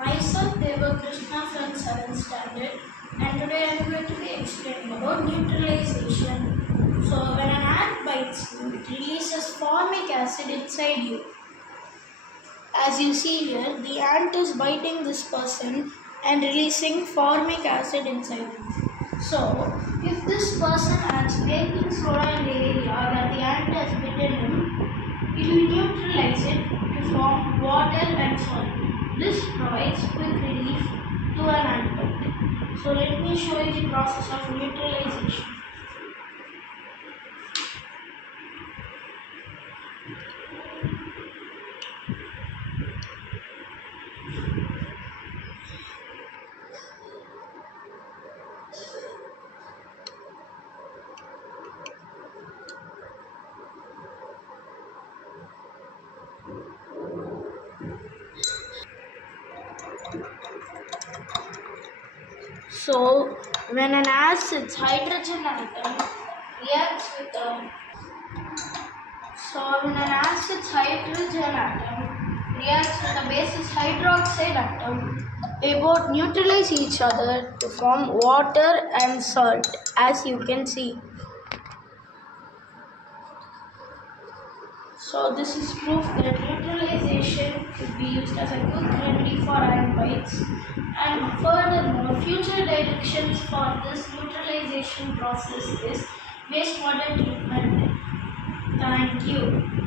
Myself Deva Krishna from 7th standard, and today I am going to be explaining about neutralization. So when an ant bites you, it releases formic acid inside you. As you see here, the ant is biting this person and releasing formic acid inside him. So, if this person adds baking soda in the area that the ant has bitten him, it will neutralize it to form water and salt. This provides quick relief to an ant bite. So, let me show you the process of neutralization. So, when an acid's hydrogen atom reacts with a base's hydroxide atom, they both neutralize each other to form water and salt, as you can see. So this is proof that neutralization could be used as a quick remedy for ant bites, and furthermore, future directions for this neutralization process is wastewater treatment. Thank you.